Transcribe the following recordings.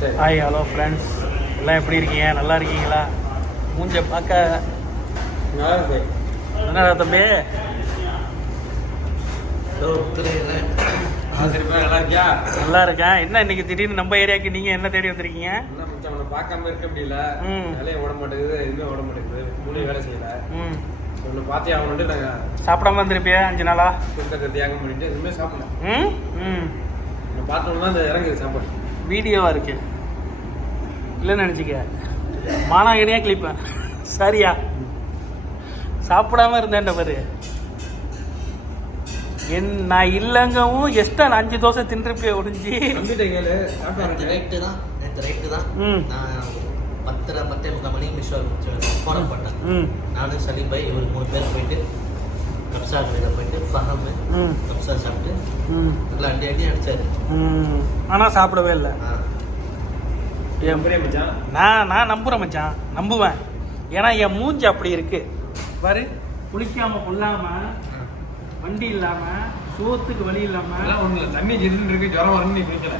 Hi hello friends எல்லாம் எப்படி இருக்கீங்க? நல்லா இருக்கீங்களா? மூஞ்ச பார்க்க. என்னடா தம்பி? நல்லா இருக்கேன். என்ன இன்னைக்கு திடீர்னு நம்ம ஏரியாவுக்கு நீங்கள் என்ன தேடி வந்திருக்கீங்க? பார்க்காம இருக்க முடியல. வேலையை ஓட மாட்டேங்குது எதுவுமே ஓட மாட்டேங்குது. மூணு வேலை செய்யல. உன்னை பார்த்தே ஆகணும்ட்டு நாங்கள் சாப்பிடாம வந்திருப்பியா அஞ்சு நாளா? சுத்தத்தை தியாகம் பண்ணிட்டு எதுவுமே சாப்பிடல. ம்? ம். பார்த்தோம்னா அந்த இறங்குது சாப்பாடு. வீடியோவாக இருக்கு. இல்லைன்னு நினச்சிக்க. மானாங்கடியாக கிளிப்பேன் சரியா? சாப்பிடாம இருந்தேன்ட பாரு. என் நான் இல்லைங்கவும் எஸ்டா நான் அஞ்சு தோசை தின்றுப்பிய ஒடிஞ்சு. நைட்டு தான் நேற்று நைட்டு தான் ம். நான் பத்தரை பத்தே முக்கால் மணிக்கு மிஸ் ஃபோன் பண்ணேன் ம். நானும் சலீம் பாய் இவர் மூணு பேர் போயிட்டு கப்சா கடையில் போயிட்டு ம் கப்சா சாப்பிட்டு நல்லா அடி அடி அடிச்சாரு ஆனால் சாப்பிடவே இல்லை நான் நான் நம்புகிறேன் மச்சான். நம்புவேன். ஏன்னா என் மூஞ்சி அப்படி இருக்கு. பாரு குளிக்காம கொள்ளாம வண்டி இல்லாம சோத்துக்கு வழி இல்லாம. இல்லை தண்ணி ஜில்லுன்னு இருக்கு. ஜுரம் வரும்னு நீ குடிக்கல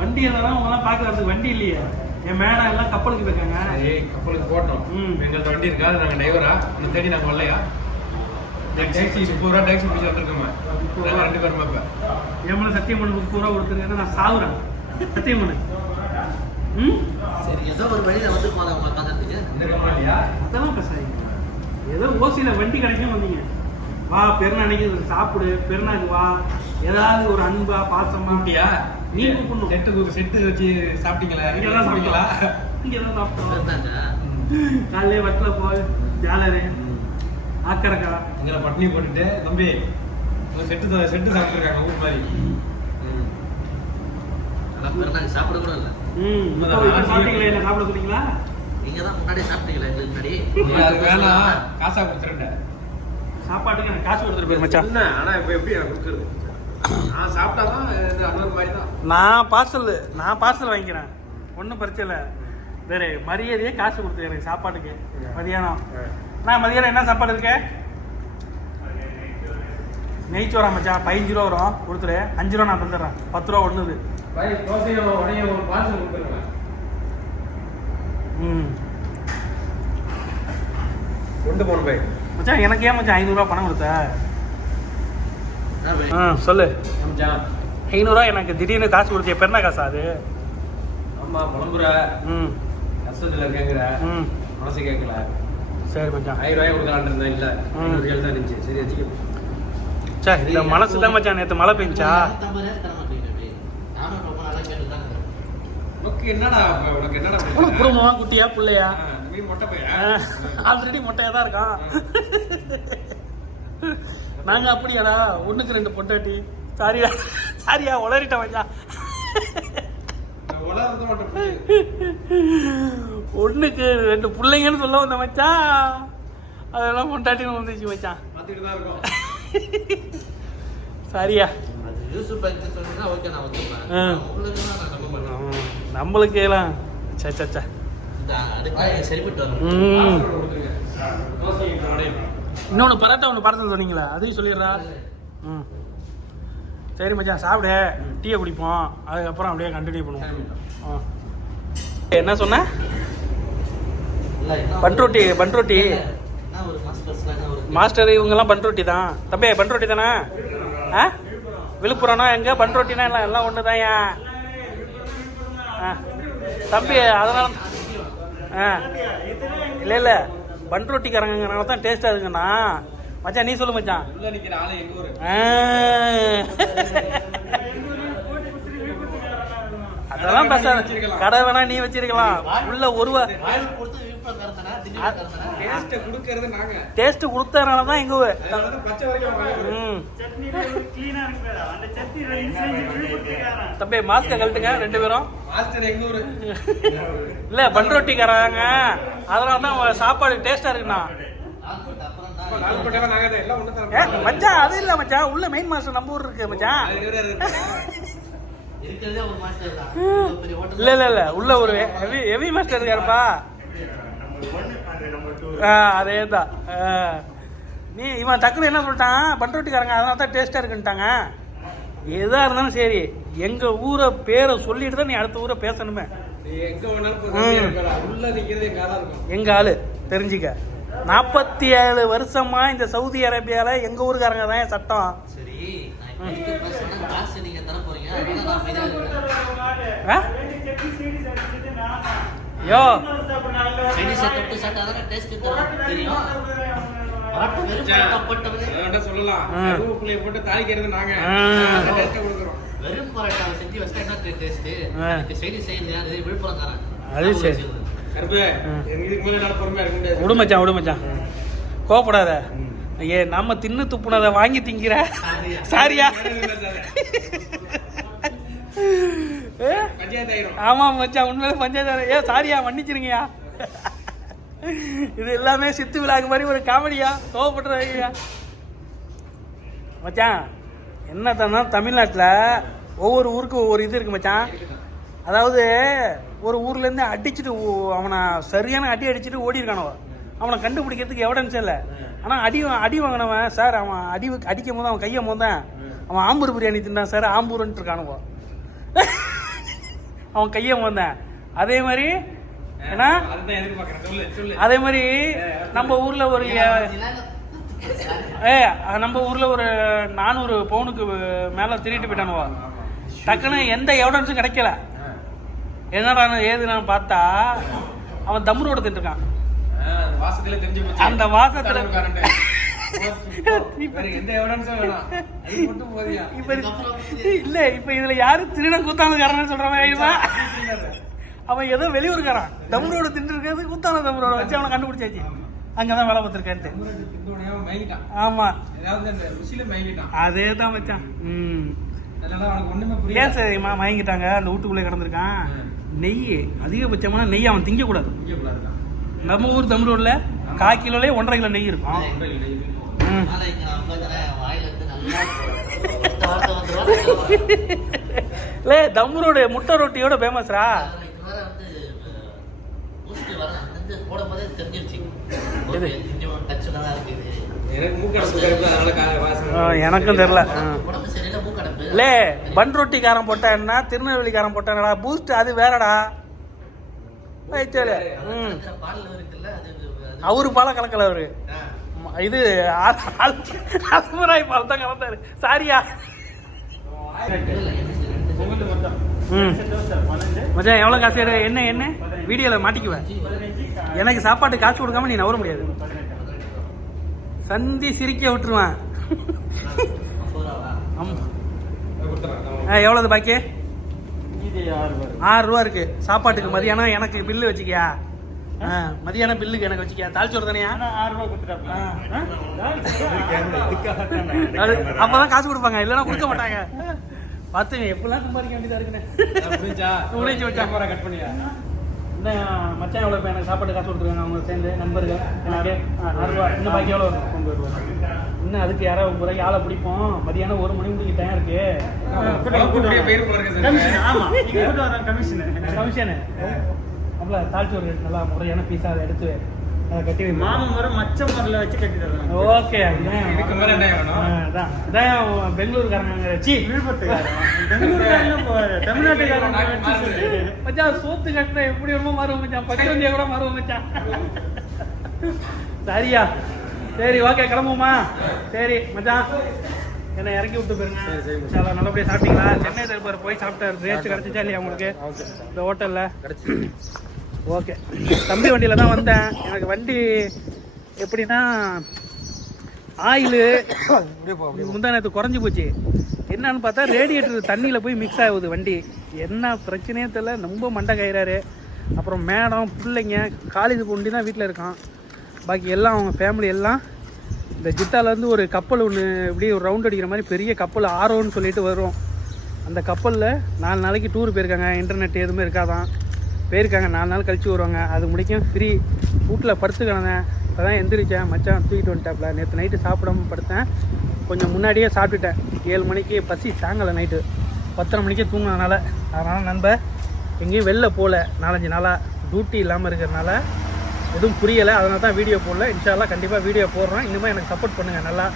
வண்டி எல்லாம் உங்களாம் பார்க்கறதுக்கு வண்டி இல்லையே. என் மேடம் எல்லாம் கப்பலுக்கு போயிருக்காங்க. சரி கப்பலுக்கு போட்டோம். ம். எங்கள்கிட்ட வண்டி இருக்கா? அது நாங்கள் டிரைவரா இந்த தேடி நாங்கள் வரலையா? டாக்ஸி முப்பது ரூபா டாக்ஸி பிடிச்சி வந்துருக்கோமே நாங்கள் ரெண்டு பேருமா இப்போ. என் மேல சத்தியம் பண்ண முப்பது ரூபா கொடுத்துருக்கேன் நான் சாகுறேன் சத்தியம் பண்ணு ம்? சரி ஏதோ ஒரு வழியில் வந்து போனேன் உங்களை பார்க்கறதுக்கு அதெல்லாம் பேசாதீங்க. ஏதோ ஓசியில் வண்டி கிடைக்கும் வந்தீங்க. வா பெருநாளைக்கு சாப்பிடு. பெருநாக்கு வா. ஏதாவது ஒரு அன்பா பாசமா. கூப்பிட்டியா நீ கூப்பிடணும். செட்டு செட்டு வச்சு சாப்பிட்டீங்களா? இங்கெல்லாம் சாப்பிட்டீங்களா சாப்பிட்டீங்களா? இங்கே தான் சாப்பிட்டோம். இருந்தாங்க காலையிலே வட்டில் போய் ஜாலரு. ஆக்கறக்கா இங்கே பட்னி போட்டுட்டு தம்பி செட்டு செட்டு சாப்பிட்டுருக்காங்க ஊர் மாதிரி. ஆனால் சாப்பிட கூட இல்லை. சாப்பிட்டீங்களா இல்லை சாப்பிட போறீங்களா? நீங்கள் தான் முன்னாடியே சாப்பிட்டீங்களா எங்களுக்கு முன்னாடி? அது வேணாம் காசா கொடுத்துருண்டேன் சாப்பாட்டுக்கு எனக்கு காசு கொடுத்துட்டு போயிரு மச்சான். என்ன ஆனா இப்ப எப்படி எனக்கு கொடுக்குறது? நான் சாப்பிட்டாதான் இது அண்ணன் மாதிரி தான் நான் பார்சல் நான் பார்சல் வாங்கிக்கிறேன். ஒன்றும் பிரச்சனை இல்லை. வேற மரியாதையே காசு கொடுத்து எனக்கு சாப்பாட்டுக்கு. மதியானம். நான் மதியானம் என்ன சாப்பாடு இருக்கு? நெய்ச்சோரா மச்சான். பதினஞ்சு ரூபா வரும். கொடுத்துரு. அஞ்சு ரூபா நான் தந்துடுறேன். பத்து ரூபா ஒன்றுது ம். கொண்டு போன பாய் மச்சான் எனக்கு ஏன் மச்சான் ஐநூறுரூவா பணம் கொடுத்த. ஆ சொல்லு. ஐநூறுரூவா எனக்கு திடீர்னு காசு கொடுத்திய பெருனா காசா அது? ஆமா புலம்புற. ம். கஷ்டத்துல இருக்கேங்கிற ம். மனசு கேட்கல சரி மச்சான். ஆயிரம் ரூபாய் கொடுக்கலான்னு இருந்தேன் இல்ல. ஐநூறு தான் இருந்துச்சு. சரி வச்சுக்க. சே இந்த மனசு தான் மச்சான் நேற்று மழை பெஞ்சா. உனக்கு என்னடா உனக்கு என்னடா? குடும்பமா குட்டியா பிள்ளையா? ஆல்ரெடி மொட்டையா தான் இருக்கான் நாங்க அப்படியாடா? ஒண்ணுக்கு ரெண்டு பொண்டாட்டி. சாரியா சாரியா உளறிட்டேன் புரியுது. ஒண்ணுக்கு ரெண்டு பிள்ளைங்கன்னு சொல்ல வந்த மச்சான். அதெல்லாம் பொண்டாட்டின்னு வந்துச்சு மச்சான். சாரியா. நம்மளுக்கு எல்லாம் சே சே சே இந்த அதுக்காக சரிப்பட்டு இன்னொன்று பரோட்டா ஒன்று பார்சல் சொன்னீங்களா அதையும் சொல்லிடுறா. ம். சரி மச்சான் சாப்பிடு. டீயை குடிப்போம். அதுக்கப்புறம் அப்படியே கண்டினியூ பண்ணுவோம். ஆ. என்ன சொன்ன? பண்ருட்டி பண்ருட்டி. மாஸ்டர் இவங்கெல்லாம் பண்ருட்டி தான். தம்பி பண்ருட்டி தானே? ஆ? விழுப்புரம்னா எங்கே? பண்ருட்டினா எல்லாம் எல்லாம் ஒன்று தான் ஆ. தம்பி அதனால ஆ. இல்லை இல்லை. பண்ருட்டிக்காரங்கிறனால தான் டேஸ்ட்டாக இருக்குண்ணா. மச்சான் நீ சொல்லு மச்சான். உள்ள நிக்கிற ஆளு எங்க ஊரு? ஆ. அதெல்லாம் பேசாத. கடை வேணா நீ வச்சிருக்கலாம். உள்ள ஒரு டேஸ்ட் கொடுத்ததுனால தான் எங்க தம்பி மாஸ்க கழட்டுங்க ரெண்டு பேரும். மாஸ்டர் எங்க ஊரு இல்ல பண்ரொட்டிக்காரங்க அதனால தான் சாப்பாடு டேஸ்டா இருக்குண்ணா. மச்சான் அது இல்ல மச்சான். உள்ள மெயின் மாஸ்டர் நம்ம ஊர் இருக்கு மச்சான். இல்ல இல்ல இல்ல. உள்ள ஒரு ஹெவி ஹெவி மாஸ்டர் இருக்காருப்பா. ஆ அதே தான் நீ இவன் டக்குனு என்ன சொல்லிட்டான்? பண்ருட்டிக்காரங்க அதனால தான் டேஸ்டா இருக்குன்ட்டாங்க எதா இருந்தாலும் சரி எங்க ஊரை பேரை சொல்லிட்டு தான் நீ அடுத்த ஊரை பேசணுமே. நீ எங்க வேணாலும் போய் ம். கம்மியா இருக்கலாம். உள்ள நிக்கிறது எங்க ஆளா இருக்கும். எங்க ஆளு? தெரிஞ்சுக்க. நாற்பத்தி ஏழு வருஷமா இந்த சவுதி அரேபியால எங்க ஊருக்காரங்க தான் சட்டம். சரி. காசு நீங்க தர போறீங்க? யோ செடி செட் தொட்டு செட் அதான டேஸ்ட் தெரியும் பரோட்டா பரோட்டா அதை சொல்லலாம். போட்டு தாளிக்கிறது நாங்க வெறும் பரோட்டாவை செஞ்சு வச்சா என்ன டேஸ்ட் ஆ. அதுக்கு செடி செய்யறது யாரு விழுப்புரம்காரன் அது சரி. கருப்பு இதுக்கு மேல பொறுமையா இருக்க முடியாது. விடு மச்சான் விடு மச்சான். கோவப்படாத. ஏ நம்ம தின்னு துப்புனதை வாங்கி திங்கிற? சாரியா. ஏ? பஞ்சாயத்து ஆயிரும் ஆமா மச்சான் உண்மையில பஞ்சாயத்து ஏ சாரியா மன்னிச்சிருங்கயா இது எல்லாமே சித்து விழாக்கு மாதிரி ஒரு காமெடியா? கோவப்படுறாங்கய்யா மச்சான் என்ன தானே தமிழ்நாட்டில் ஒவ்வொரு ஊருக்கும் ஒவ்வொரு இது இருக்கு மச்சான். அதாவது ஒரு ஊர்ல இருந்து அடிச்சுட்டு அவனை சரியான அடி அடிச்சுட்டு ஓடி இருக்கானவ அவனை கண்டுபிடிக்கிறதுக்கு எவிடன்ஸ் இல்லை. ஆனால் அடி அடி வாங்கினவன் சார் அவன் அடி அடிக்கும் போது அவன் கையை மோதான் அவன் ஆம்பூர் பிரியாணி தின்னான் சார் ஆம்பூர்ன்ட்டு இருக்கானுவோ அவன் கையை மோந்தேன். அதே மாதிரி ஏன்னா அதே மாதிரி நம்ம ஊரில் ஒரு ஏ நம்ம ஊரில் ஒரு நானூறு பவுனுக்கு மேலே திருட்டு போயிட்டானுவா டக்குன்னு எந்த எவிடன்ஸும் கிடைக்கல. என்னடா ஏதுன்னு பார்த்தா அவன் தம் ரோடு தின்றுருக்கான் வாசத்துல தெரிஞ்சு போச்சு. அந்த வாசத்துல- இல்ல இப்ப இதுல யாரு திருடன் கூத்தாந்துக்காரன்னு சொல்ற மாதிரி? அவன் ஏதோ வெளியூருக்காரன் தம் ரோடு தின்று இருக்கிறது கூத்தான தம் ரோடு வச்சு அவனை கண்டுபிடிச்சாச்சு. அங்கதான் வேலை பார்த்துருக்கேன்ட்டு. ஆமா. அதே தான் மச்சான். ம். ஏன் சரிம்மா மயங்கிட்டாங்க? அந்த வீட்டுக்குள்ளே கிடந்திருக்கான். நெய் அதிகபட்சமான நெய் அவன் திங்கக்கூடாது. இங்கே கூடாதுதான் நம்ம ஊர் தமிழ் ரோட்ல கால் கிலோலே ஒன்றரை கிலோ நெய் இருக்கும். ம். அதனால இங்க நான் உட்காந்துறேன் வாயில இருந்து நல்லா ஒத்த வார்த்தை வந்துரும். லே தம் ரோடு முட்டை ரொட்டியோட ஃபேமஸ்ரா எனக்கும் தெரியல. லே பன் ரொட்டிக்காரன் போட்டான்னா திருநெல்வேலிக்காரன் போட்டானடா பூஸ்ட் அது வேறடா. வயிற்றாலே ம். அவரு பால கலக்கல அவரு. இது அல்முராய் பால் தான் கலந்தாரு. சாரியா? ம். மச்சான் எவ்வளோ காசு என்ன என்ன? வீடியோவில் மாட்டிக்குவேன் எனக்கு சாப்பாட்டு காசு கொடுக்காம நீ நவர முடியாது. சந்தி சிரிக்க விட்டுருவேன். ஆ எவ்வளோது பாக்கி? ஆறு ரூபா இருக்கு. சாப்பாட்டுக்கு மதியானம் எனக்கு பில்லு வச்சுக்கியா? ஆ மதியானம் பில்லுக்கு எனக்கு வச்சுக்கியா? தாளிச்சோறு தானியா? அப்பதான் காசு கொடுப்பாங்க. இல்லைன்னா கொடுக்க மாட்டாங்க. பார்த்து எப்படிலாம் சம்பாதிக்க வேண்டியதா இருக்குன்னு. முடிஞ்சு வச்சா. கட் பண்ணியா? இந்த மச்சான் எவ்வளோ இப்போ எனக்கு சாப்பாடு காசு கொடுத்துருக்காங்க அவங்க சேர்ந்து நண்பர்கள் ஆறு ரூபா. இன்னும் பாக்கி எவ்வளோ வரும்? ஒன்பது ரூபா. இன்னும் அதுக்கு யாராவது ஒரு ரூபாய்க்கு ஆளை பிடிப்போம். மதியானம் ஒரு மணி முடிக்கு டைம் இருக்கு. சார். கமிஷனு அப்பல தாழ்ச்சோறு நல்லா முறையான பீஸா அதை எடுத்து கட்டி மாமன் வர மச்ச மரல வச்சு கட்டி ஓகே இதுக்கு மேல என்ன வேணும் அதான். இதான் பெங்களூருக்காரங்க சி பெங்களூர்காரன் போவாரு. தமிழ்நாட்டுக்காரன் வச்சு சொல்லு. மச்சான் சோத்து கட்டின எப்படி வேணுமோ மாறுவோம் மச்சான்? பச்சை வந்தியா கூட மாறுவோம் மச்சான். சரியா. சரி ஓகே கிளம்புமா சரி மச்சான். என்ன இறக்கி விட்டு போயிருங்க. சரி நல்லபடியா சாப்பிட்டீங்களா? சென்னை தர்பார் போய் சாப்பிட்டாரு. ரேஸ்ட் கிடைச்சிச்சா இல்லையா உங்களுக்கு? இந்த ஹோட்டல்ல. ஓகே. தம்பி வண்டியில தான் வந்தேன். எனக்கு வண்டி எப்படின்னா ஆயிலு முந்தா நேற்று குறைஞ்சி போச்சு. என்னன்னு பார்த்தா ரேடியேட்டர் தண்ணியில் போய் மிக்ஸ் ஆகுது வண்டி. என்ன பிரச்சனையே தெரியல. ரொம்ப மண்டை கயிறாரு. அப்புறம் மேடம் பிள்ளைங்க காலேஜ் பொண்டி தான் வீட்டில் இருக்கான். பாக்கி எல்லாம் அவங்க ஃபேமிலி எல்லாம் இந்த ஜித்தாலேருந்து ஒரு கப்பல் ஒன்று இப்படியே ஒரு ரவுண்ட் அடிக்கிற மாதிரி பெரிய கப்பல் ஆரோன்னு சொல்லிட்டு வரும் அந்த கப்பலில் நாலு நாளைக்கு டூர் போயிருக்காங்க. இன்டர்நெட் எதுவுமே இருக்காதான். போயிருக்காங்க நாலு நாள் கழித்து வருவாங்க. அது முடிக்கும் ஃப்ரீ வீட்டில் படுத்து கிடந்தேன். இப்போ தான் எந்திரிச்சேன். மச்சான் தூக்கிட்டு வந்துட்டாப்புல நேற்று நைட்டு சாப்பிடாம படுத்தேன். கொஞ்சம் முன்னாடியே சாப்பிட்டுட்டேன். ஏழு மணிக்கு பசி தாங்கலை நைட்டு பத்தரை மணிக்கே தூங்கினதுனால. அதனால் நண்ப எங்கேயும் வெளில போகல நாலஞ்சு நாளாக டியூட்டி இல்லாமல் இருக்கிறனால எதுவும் புரியலை. அதனால தான் வீடியோ போடல. இன்ஷால்லாம் கண்டிப்பாக வீடியோ போடுறோம் இனிமேல் எனக்கு சப்போர்ட் பண்ணுங்கள் நல்லா